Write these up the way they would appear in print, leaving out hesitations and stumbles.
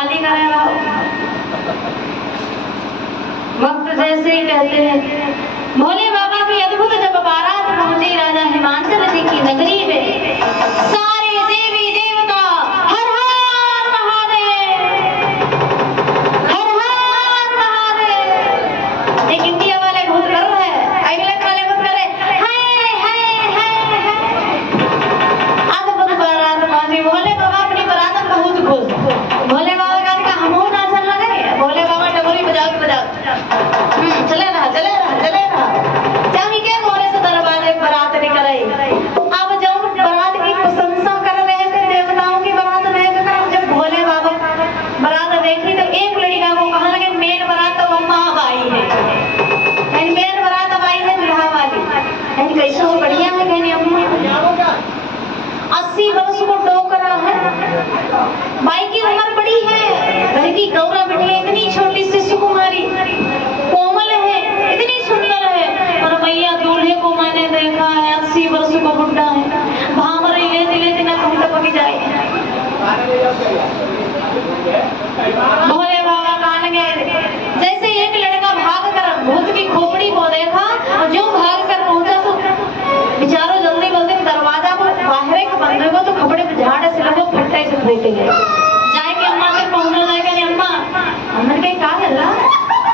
खाली करे रहो। वक्त जैसे ही कहते हैं भोले बाबा की अद्भुत जब बारात पहुंची राजा हिमांचल जी की नगरी में, सारे देवी देवता हर हर महादेव, हर हर महादेव। एक इंडिया वाले बहुत गर्व है, इंग्लैंड वाले बहुत करे हाय हाय हाय हाय। अद्भुत बारात पहुंची, भोले बाबा अपनी बारात में बहुत खुश। भोले बाबा का कहा हम नाचन लगे, भोले बाबा डबरी बजाओ बजाओ चले रहा चले रहा चले रहा। चाहे के भोले से दरवाजे बारात निकल आई। अब जब बारात की प्रशंसा कर रहे थे देवताओं की बारात देख कर, जब भोले बाबा बारात देखी तो एक लड़का को कहा लगे मेन बारात तो अम्मा अब आई है, मेन बारात अब आई है दुल्हा वाली। कैसे हो बढ़िया है कहनी अम्मा। 80 वर्ष को टोकरा है, बाई की उम्र बड़ी है, घर की गौरा बेटी इतनी छोटी सी सुकुमारी कोमल है, इतनी सुंदर है, और मैया दूल्हे को मैंने देखा है 80 वर्ष को बुढ़ा है, भावर लेते लेते ना कहूँ टपक जाए। भोले बाबा कान गए, जैसे एक लड़का भाग कर भूत की खोपड़ी को देखा और जो भाग कर पहुंचा तो बेचारो जल्दी बोलते दरवाजा को बाहर एक बंद हो तो कपड़े पे झाड़ से लगो फट्टे से फूट गए। जाए के अम्मा तक पहुंचना जाएगा नहीं अम्मा, हमने कहीं कहा अल्लाह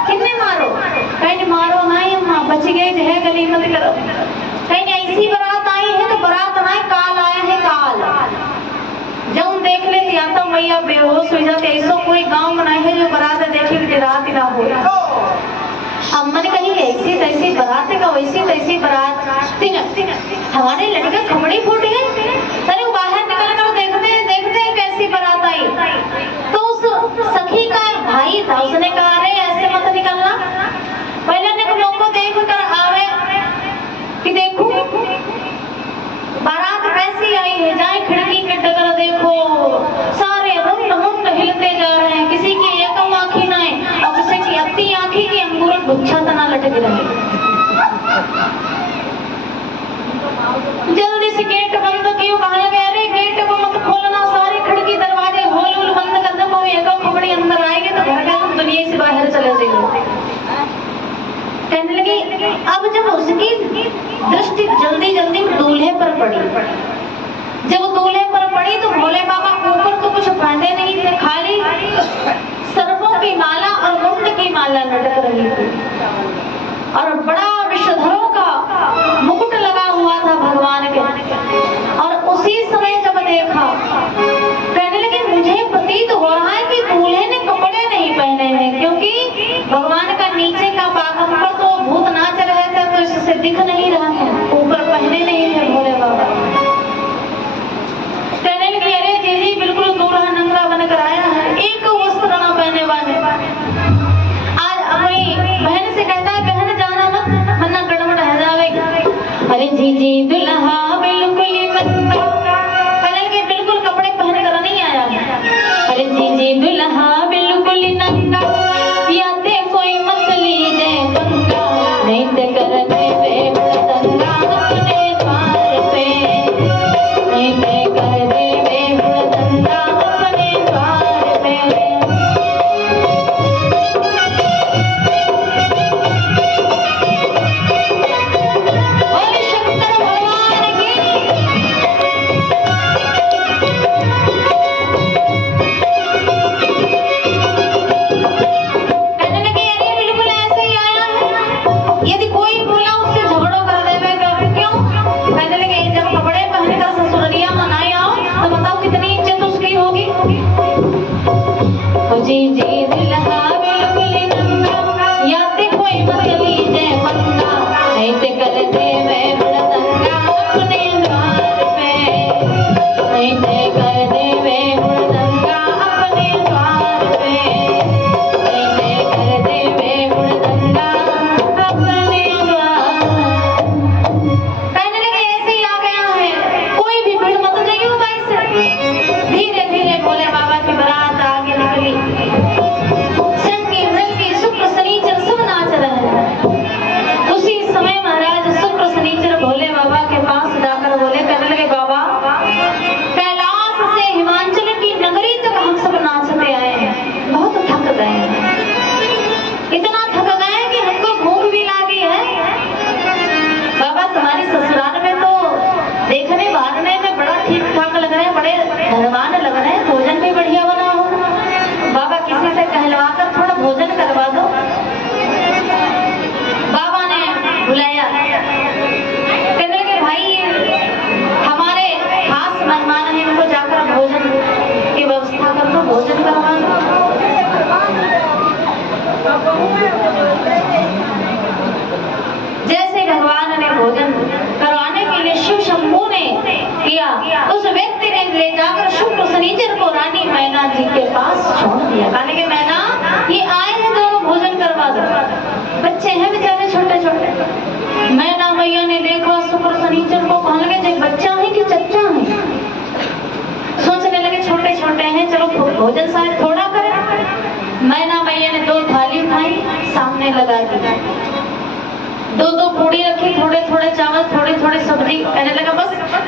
कितने मारो, कहीं मारो नहीं अम्मा बच गए है गली मत करो। कहीं ऐसी बारात आई है तो बारात नहीं काल आया है काल। जब देख लेती आता मैया बेहोश हो जाते, ऐसा कोई गांव में नहीं है जो बारात देखे कि रात ना हो। अम्मा ने कही ऐसी तैसी बारात का वैसी तैसी बारात, हमारे लड़के कपड़े फूट गए। अरे वो बाहर निकल कर देखते कैसी बारात आई। तो उस सखी का भाई था, उसने कहा अरे ऐसे मत निकलना, पहले ने लोग को देख कर आवे कि देखो बारात कैसी आई है, जाए खिड़की के डगर देखो सारे रुंड मुंड हिलते जा रहे हैं, किसी की एक आंखी ना है और किसी की अपनी आंखी की अंगूर गुच्छा तना लटक रहे। जल्दी से गेट बंद क्यों, कहा लगे अरे गेट को मत खोलना, सारे खिड़की दरवाजे होल बंद कर दो, कोई एक खबड़ी अंदर आएगी तो घर का तुम दुनिया से बाहर चले जाओगे। कहने लगी अब जब उसकी दृष्टि जल्दी जल्दी दूल्हे पर पड़ी, जब दूल्हे पर पड़ी तो भोले बाबा ऊपर तो कुछ पहने नहीं थे, खाली सर्पों की माला और मुंड की माला लटक रही थी और बड़ा विषधरों का मुकुट लगा हुआ था भगवान के। और उसी समय जब देखा कहने लगे मुझे प्रतीत हो रहा है कि दूल्हे ने कपड़े नहीं पहने हैं, क्योंकि भगवान का नीचे का बागंबर तो भूत नाच रहे थे तो इससे दिख नहीं रहा है, ऊपर पहने नहीं थे भोले बाबा। कहने लगे अरे जी बिल्कुल दूल्हा नंगा बनकर आया है, एक वस्त्र न पहने वाले। आज अपनी बहन से कहता है बहन जाना मत वरना गड़बड़ हो जाएगी। अरे जी दुल्हा बिल्कुल बिल्कुल कपड़े पहन कर नहीं आया। अरे जी दुल्हा बिल्कुल नंगा, याते कोई मत लीजे पंगा, नहीं ते कर देवे दंगा अपने द्वार पे, नहीं ते कर देवे दंगा अपने द्वार पे। जी दुल्हा बिल्कुल नंगा, याते कोई मत लीजे पंगा, नहीं ते कर देवे दंगा अपने द्वार पे, नहीं ते कर देवे दंगा अपने द्वार पे, नहीं ते कर देवे दंगा अपने द्वार। कहने लगे ऐसे ही आ गया है, कोई भी भीड़ मत जाइए भाई से। धीरे धीरे भोले बाबा की बारात आगे निकली, शुक्र शनिचर सब नाच रहे हैं। उसी समय महाराज शुक्र शनिचर भोले बाबा के पास जाकर बोले, कहने लगे बाबा कैलाश से हिमाचल की नगरी तक हम सब नाचते आए हैं,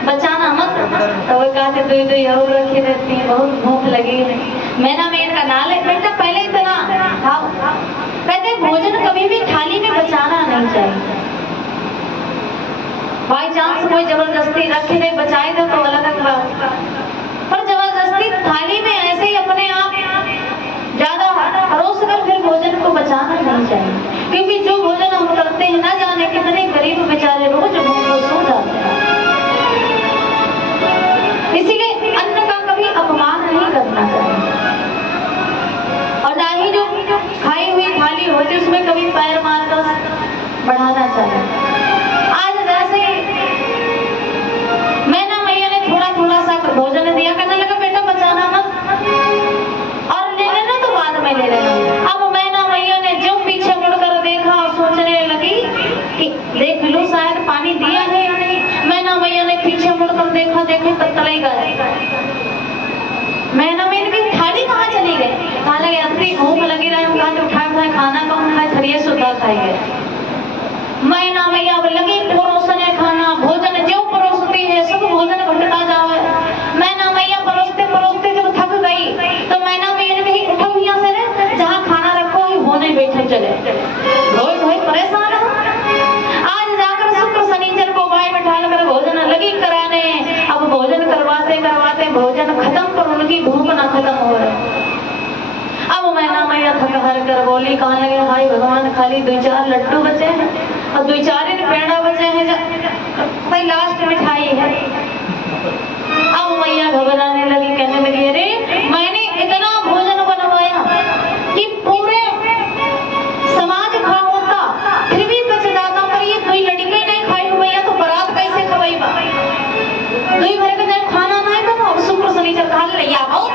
बचाना मत। तो वो कहते दुई दुई और रखी रहती है, बहुत भूख लगी है। मैना मैन का नाल है बेटा पहले इतना खाओ। कहते भोजन कभी भी थाली में बचाना नहीं चाहिए। बाई चांस कोई जबरदस्ती रखे नहीं बचाए तो अलग बात, पर जबरदस्ती थाली में ऐसे ही अपने आप ज्यादा परोस कर फिर भोजन को बचाना नहीं चाहिए। क्योंकि जो भोजन हम करते हैं ना जाने कितने गरीब बेचारे रोज भूखे सो जाते हैं। इसीलिए अन्न का कभी अपमान नहीं करना चाहिए, और ना ही जो खाई हुई थाली होती उसमें कभी पैर मारकर बढ़ाना चाहिए। आज जैसे मैना मैया ने थोड़ा थोड़ा सा भोजन दिया, कहने लगा बेटा बचाना मत और ले लेना तो बाद में ले लेना। अब मैना मैया ने जो पीछे मुड़कर देखा और सोचने लगी कि देख लो शायद पानी दिया है या नहीं। मैना मैया ने पीछे मुड़कर देखा तो तले गए। मैना मैया की थाली कहाँ चली गई? कहा लगे अंतरी भूख लगी रहे, हम कहा उठाए उठाए खाना कौन खाए, थरिये सुधा खाएंगे। मैना मैया लगी परोसने खाना, भोजन जो परोसती है सब भोजन घटता जावे। मैना मैया परोसते परोसते जब थक गई तो मैना मैया भी उठो यहाँ से जहाँ खाना रखो ही होने बैठे चले। रोज रोज परेशान हो। आज जाकर शुक्र शनिचर को गाय में ढाल कर भोजन लगी कराने। अब भोजन करवाते करवाते भोजन खत्म पर उनकी भूख ना खत्म हो रही। अब मैना मैया थक हार कर बोली, कहने लगे हाय भगवान खाली 2-4 लड्डू बचे हैं और 2-4 पेड़ा बचे हैं, लास्ट मिठाई है। अब मैया घबराने लगी, कहने लगी अरे मैंने इतना भोजन बनवाया कि पूरे समाज खा होता फिर भी बच जाता, पर ये कोई लड़की नहीं खाई हुई है तो बारात कैसे खवाई बा? दुई भर के दिन खाना नहीं बनो, शुक्र शनिचर खा ले आओ।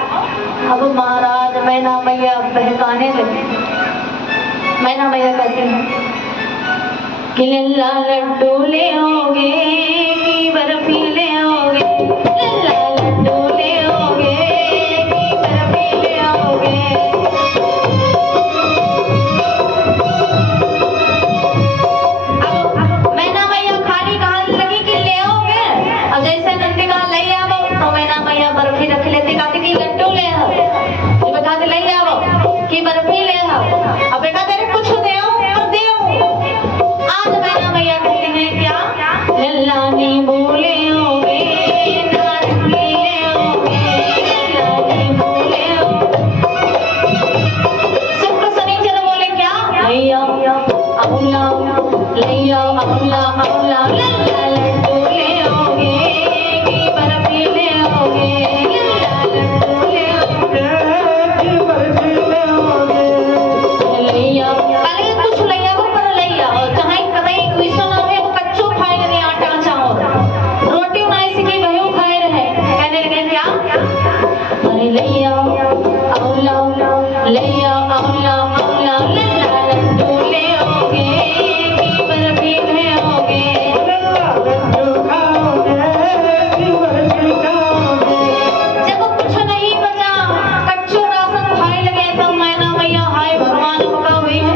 अब महाराज मैना मैया बहकाने लगे। मैना मैया कहती है कि लल्ला लड्डू ले आओगे कि बर्फी ले आओगे, लल्ला लड्डू ले आओगे कि बर्फी ले आओगे। अब मैना मैया खाली कहने लगी कि ले आओगे। अब जैसे नंदी कहा ले आओ तो मैना मैया बर्फी रख लेती, कहती कि लड्डू ले आओ, कहते ले आओ कि बर्फी ले आओ। अब बेटा तेरे कुछ दे आओ और दे आओ। आज मैना मैया कहती है क्या लल्ला नींबू ले आओगे, नारंगी ले आओगे, लल्ला नींबू ले आओ। शुक्र शनिचर बोले क्या ले आओ अमला, ले आओ अमला अमला, लल्ला लड्डू ले आओगे कि बर्फी ले आओगे, लल्ला लड्डू ले आओगे कि बर्फी ले आओगे। लैया पहले कुछ लैया को पर लैया और चाहे कतई क्वेश्चन आवे वो कच्चो खाए लगे आटा चाहो रोटी बनाई सिकी भयो खाए रहे। कहने लगे क्या अरे लैया औला लैया औला औला, लल्ला लड्डू ले आओगे कि बर्फी ले आओगे, लल्ला लड्डू खाओगे कि बर्फी खाओगे। जब कुछ नहीं बचा कच्चो राशन खाए लगे तो मैना मैया हाय भगवान पका हुई है।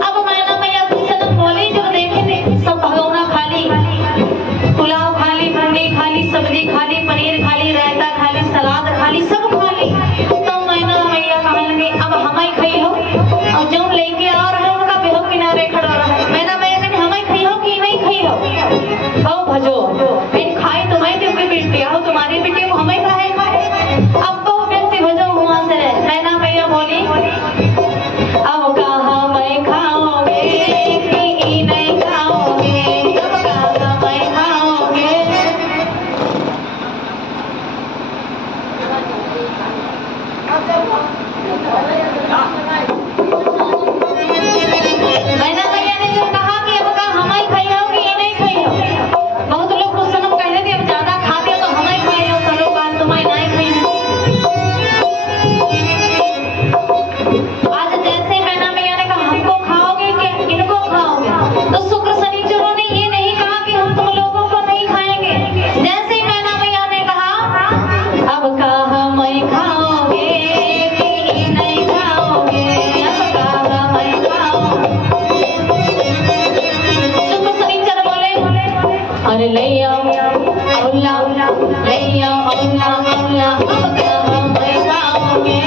अब मैना मैया कुछ सदन बोली, जब देखे सब भगौना खाली, पुलाव खाली, पूरी खाली, सब्जी खाली, पनीर खाली, रायता खाली, सलाद खाली, सब खाली। तो मैना मैया कहने लगी अब हमें खाई हो, और जो लेके आ रहे हो उनका बेहो किनारे खड़ा रहा है। मैना मैया कहने हमें खाई हो कि नहीं खाई हो? बहु भजो इन खाई तो मैं तुम्हारी बेटी हो, तुम्हारी बेटी को हमें खाए खाए। अब तो व्यक्ति भजो वहां से रहे। मैना मैया बोली अब कहा मैं खाओगे कि नहीं खाओगे, अब कहा मैं खाओगे। औला भैया औला औला अब हम खाओगे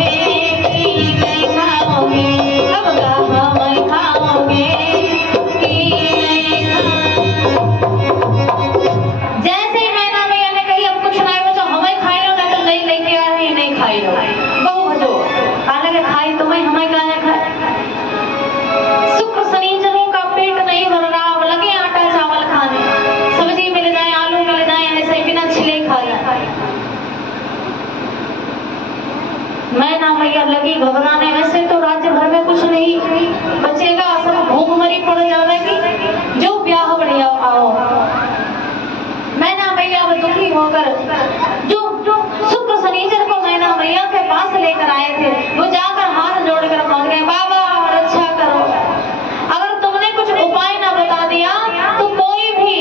कि नहीं खाओगे, अब हम खाओगे कि नहीं खाओगे। जैसे मैना भैया ने कही अब कुछ नहीं बचो हमें खाई लो ना तो नहीं लेके आ रही नहीं खाई लो बहु भजो हालांकि खाई तुम्हें हमें कहा खाए। शुक्र शनिचरों का पेट नहीं भर रहा अब लगे आटा चावल खाने, सब्जी मिल जाए आलू मिल जाए ऐसे बिना छिले खा जाए। मैना भैया लगी घबराने, वैसे तो राज्य भर में कुछ नहीं बचेगा, सब भूखमरी पड़ जाएगी, जो ब्याह बढ़िया आओ। मैना भैया वो दुखी होकर जो शुक्र शनिचर को मैना भैया के पास लेकर आए थे वो जाकर हाथ जोड़कर पहुंच गए, बाबा रक्षा करो, अगर तुमने कुछ उपाय ना बता दिया तो कोई भी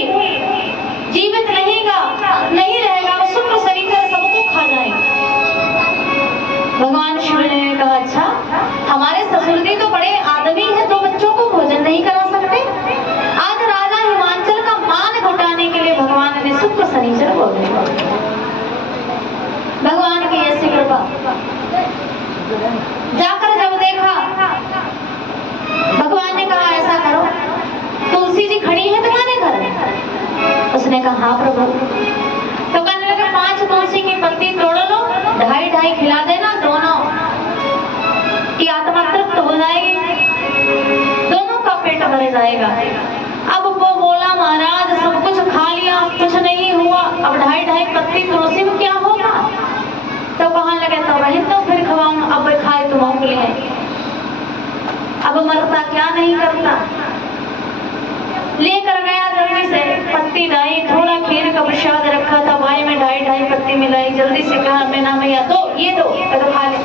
जीवित नहीं रहेगा, शुक्र शनिचर सबको खा जाएंगे। भगवान शिव ने कहा अच्छा हमारे ससुर जी तो बड़े आदमी है, दो बच्चों को भोजन नहीं करा सकते, आज राजा हिमांचल का मान घटाने के लिए भगवान ने शुक्र शनिचर बोले। भगवान की ऐसी कृपा, जाकर जब देखा भगवान ने कहा ऐसा करो तुलसी जी खड़ी है तुम्हारे घर, उसने कहा हाँ प्रभु। तो कहने लगे 5 तुलसी की पत्ती तोड़ लो, 2.5 खिला देना, दोनों की आत्मा तृप्त हो जाएगी, दोनों का पेट भर जाएगा। अब वो बोला महाराज सब कुछ खा लिया कुछ नहीं हुआ, अब 2.5 पत्ती तुलसी में क्या होगा। तो कहने लगे तो वही तो फिर खवाऊं, अब खाए तुम उंगली है, अब मरता क्या नहीं करता। लेकर गया जल्दी से पत्ती ढाई, थोड़ा खीर का प्रसाद रखा था भाई में 2.5 पत्ती मिलाई, जल्दी से कहा मैना भैया दो ये दो तो खा ले।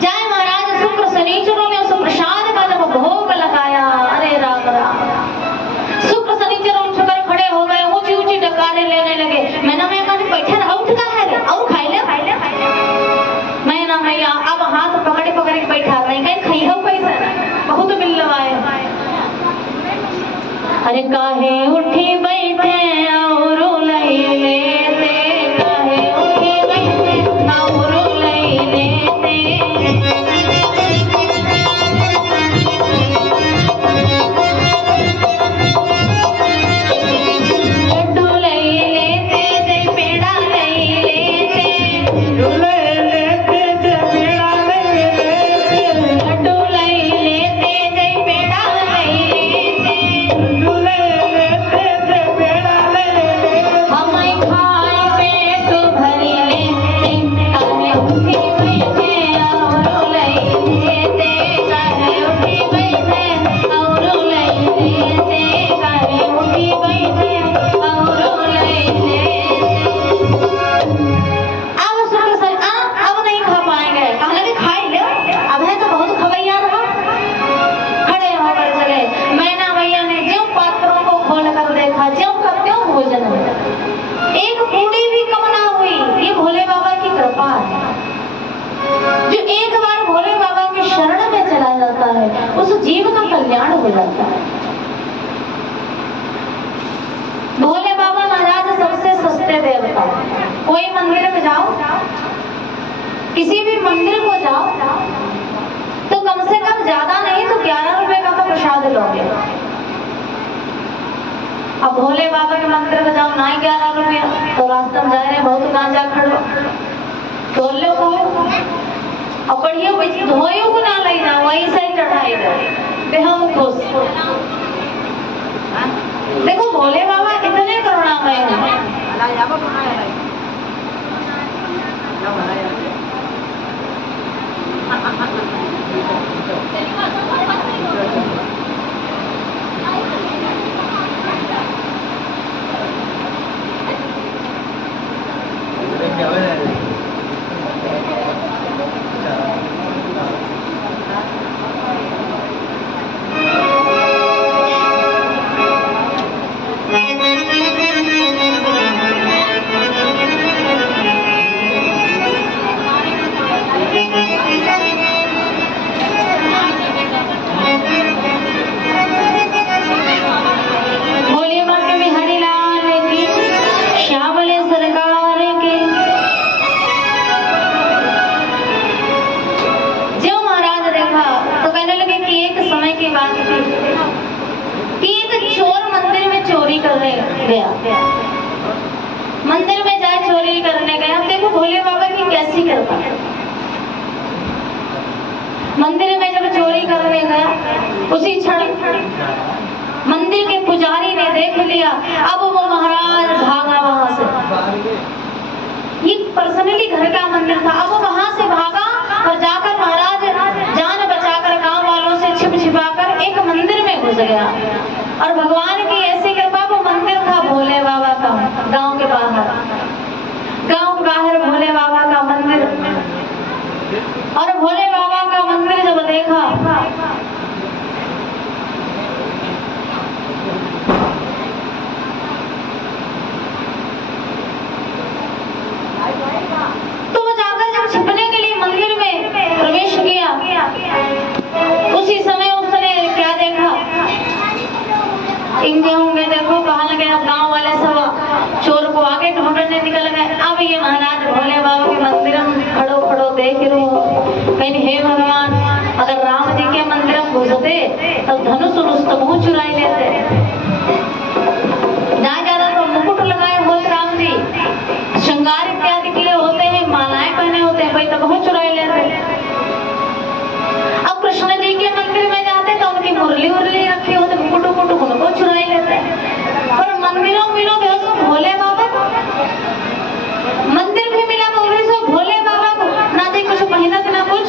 जाए महाराज शुक्र शनिचरों ने उस प्रसाद का जब भोग लगाया, अरे राम राम, शुक्र शनिचर उठकर खड़े हो गए, ऊंची ऊंची डकारे लेने लगे। मैना भैया कहा बैठे रहो, उठ का है और खाई ले। मैना भैया अब हाथ पकड़े पकड़े बैठा रहे, कहीं खाई हो पैसा बहुत मिल रहा। अरे काहे उठी बैठे और लई लेते, काहे उठी बैठे और लई लेते, लड्डू लई लेते जय पेड़ा लई लेते, लड्डू लई लेते जय पेड़ा लई लेते, हमें खाए पेट भरी लेते, काहे उठी बैठे और लई लेते, काहे उठी बैठे और लई लेते, काहे उठी बैठे और लई लेते। अब नहीं खा पाएंगे, कहने लगे खाई लो, अब है तो बहुत खवैया रहा। खड़े होकर चले, मैना भैया ने ज्यों पात्रों को खोल कर देखा, ज्यों का त्यों भोजन हो, एक पूड़ी भी कम ना हुई। ये भोले बाबा की कृपा है, जो एक बार भोले बाबा के शरण में चला जाता है उस जीव का कल्याण हो जाता है। भोले बाबा महाराज सबसे सस्ते देवता, कोई मंदिर में जाओ, किसी भी मंदिर को जाओ तो कम से कम ज्यादा नहीं तो 11 रुपए का तो प्रसाद लोगे। अब भोले बाबा के मंदिर में जाओ ना 11 रुपया, तो रास्ते में जा रहे बहुत गांजा खड़ो तो लो और बढ़िया धोयो को ना ले जाओ, वहीं से चढ़ाई दो, हम खुश। देखो भोले बाबा इतने करुणामय हैं। भोले बाबा की कैसी कृपा। मंदिर में जब चोरी करने गया उसी क्षण मंदिर के पुजारी ने देख लिया। अब वो महाराज भागा वहां से। ये पर्सनली घर का मंदिर था। अब वो वहां से भागा और जाकर महाराज जान बचाकर गांव वालों से छिप छिपाकर एक मंदिर में घुस गया। और भगवान की ऐसी कृपा, वो मंदिर था भोले बाबा का गांव के बाहर भोले बाबा का मंदिर। और भोले बाबा का मंदिर जब देखा तो वो जाकर जब छिपने के लिए मंदिर में प्रवेश किया, उसी समय उसने क्या देखा, इंगे होंगे देखो कहाँ लगे। अब गांव वाले सब चोर को आगे ढूंढने निकल गए। अब ये महाराज भोले बाबा के मंदिर में खड़ो खड़ो देख रहे हो, कहीं हे भगवान, अगर राम जी के मंदिर में घुसते तब धनुष रुस्तम चुराई लेते। जहाँ ज्यादा तो मुकुट लगाए हुए राम जी, श्रृंगार इत्यादि किए होते हैं, मालाएं पहने होते हैं, भाई तब चुराई लेते। अब कृष्ण जी के मंदिर में जाते तो उनकी मुरली उरली रखी होती, मुकुट मुकुट उनको चुराई लेते। पर मंदिरों मिलोगे उसको भोले बाबा को, मंदिर भी मिला वो भी सो भोले बाबा को। ना जी कुछ पहनत ना कुछ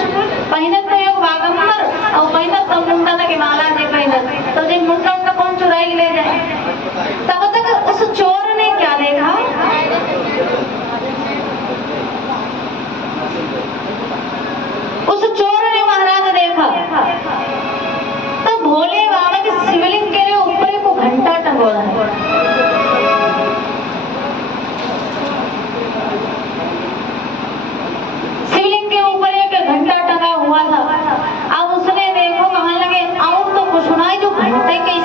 पहनत, तो एक बागंबर और पहनत तो मुंडा ना के माला जी पहनत, तो जी मुंडा उनका कौन चुराई ले जाए। तब तक उस चोर ने क्या देखा, उस चोर ने महाराज देखा तो भोले बाबा के शिवलिंग के लिए ऊपर एक घंटा टंगोरा है। शिवलिंग के ऊपर एक घंटा टंगा हुआ था। अब उसने देखो कहाँ लगे और तो कुछ सुनाई, जो घंटे के